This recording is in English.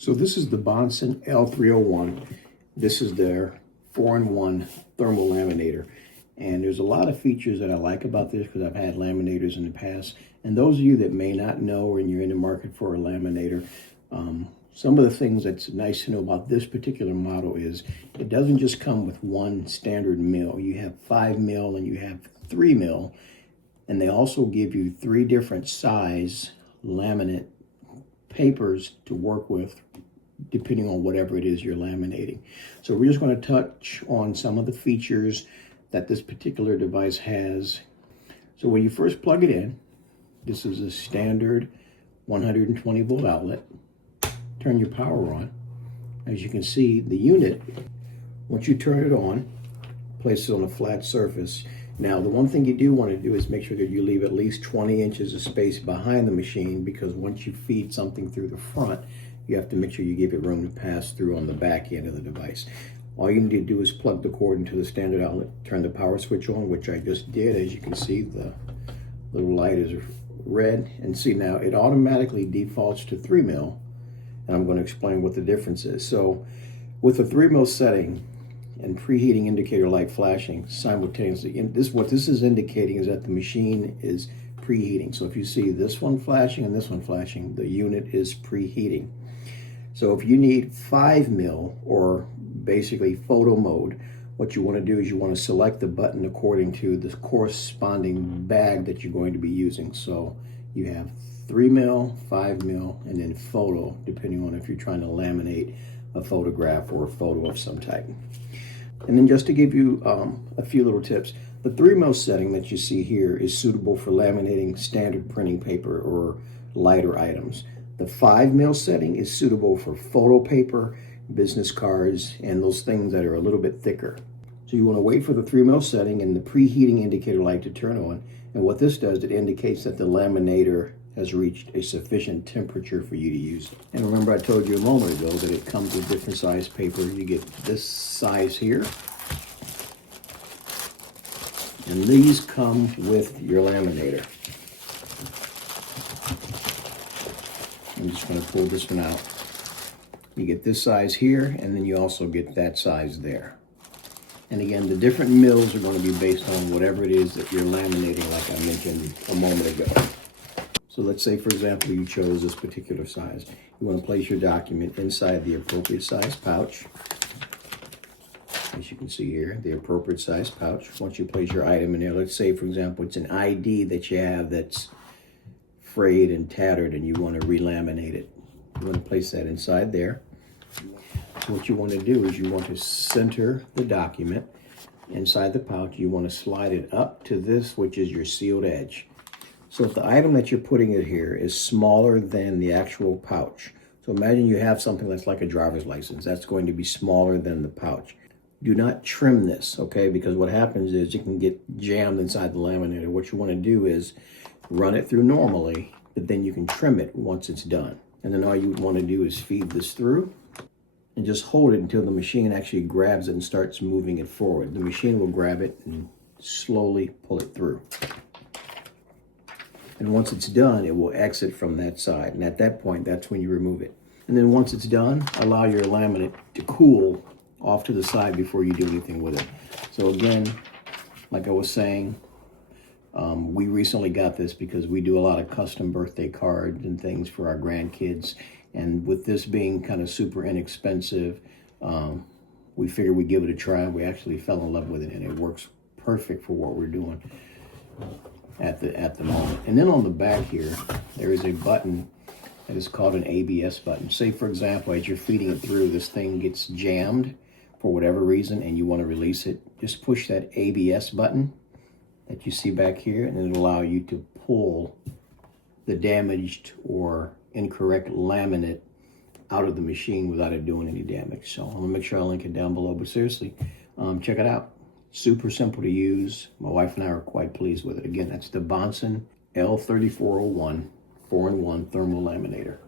So this is the Bonsen L301. This is their 4-in-1 thermal laminator. And there's a lot of features that I like about this because I've had laminators in the past. And those of you that may not know or you're in the market for a laminator, some of the things that's nice to know about this particular model is it doesn't just come with one standard mill. You have 5 mil and you have 3 mil. And they also give you 3 different size laminate papers to work with depending on whatever it is you're laminating. So we're just going to touch on some of the features that this particular device has. So when you first plug it in, this is a standard 120 volt outlet. Turn your power on. As you can see, the unit, once you turn it on, place it on a flat surface. Now, the one thing you do want to do is make sure that you leave at least 20 inches of space behind the machine, because once you feed something through the front, you have to make sure you give it room to pass through on the back end of the device. All you need to do is plug the cord into the standard outlet, turn the power switch on, which I just did. As you can see, the little light is red. And see, now it automatically defaults to 3 mil, and I'm going to explain what the difference is. So with the 3 mil setting and preheating indicator light flashing simultaneously, what this is indicating is that the machine is preheating. So if you see this one flashing and this one flashing, the unit is preheating. So if you need 5 mil or basically photo mode, what you want to do is you want to select the button according to the corresponding bag that you're going to be using. So you have 3 mil, 5 mil, and then photo, depending on if you're trying to laminate a photograph or a photo of some type. And then just to give you a few little tips, the 3 mil setting that you see here is suitable for laminating standard printing paper or lighter items. The 5 mil setting is suitable for photo paper, business cards, and those things that are a little bit thicker. So you want to wait for the 3 mil setting and the preheating indicator light to turn on. And what this does, it indicates that the laminator has reached a sufficient temperature for you to use. And remember, I told you a moment ago that it comes with different size paper. You get this size here, and these come with your laminator. I'm just going to pull this one out. You get this size here, and then you also get that size there. And again, the different mills are going to be based on whatever it is that you're laminating, like I mentioned a moment ago. So let's say, for example, you chose this particular size. You want to place your document inside the appropriate size pouch. As you can see here, the appropriate size pouch. Once you place your item in there, let's say, for example, it's an ID that you have that's frayed and tattered and you want to relaminate it. You want to place that inside there. So what you want to do is you want to center the document inside the pouch. You want to slide it up to this, which is your sealed edge. So if the item that you're putting in here is smaller than the actual pouch, so imagine you have something that's like a driver's license, that's going to be smaller than the pouch. Do not trim this, okay? Because what happens is you can get jammed inside the laminator. What you want to do is run it through normally, but then you can trim it once it's done. And then all you want to do is feed this through and just hold it until the machine actually grabs it and starts moving it forward. The machine will grab it and slowly pull it through. And once it's done, it will exit from that side. And at that point, that's when you remove it. And then once it's done, allow your laminate to cool off to the side before you do anything with it. So again, like I was saying, we recently got this because we do a lot of custom birthday cards and things for our grandkids. And with this being kind of super inexpensive, we figured we'd give it a try. We actually fell in love with it, and it works perfect for what we're doing at the moment. And then on the back here, there is a button that is called an ABS button. Say, for example, as you're feeding it through, this thing gets jammed for whatever reason and you want to release it, just push that ABS button that you see back here, and it'll allow you to pull the damaged or incorrect laminate out of the machine without it doing any damage. So I'm gonna make sure I link it down below, but seriously, check it out. Super simple to use. My wife and I are quite pleased with it. Again, that's the Bonsen L3401 4-in-1 thermal laminator.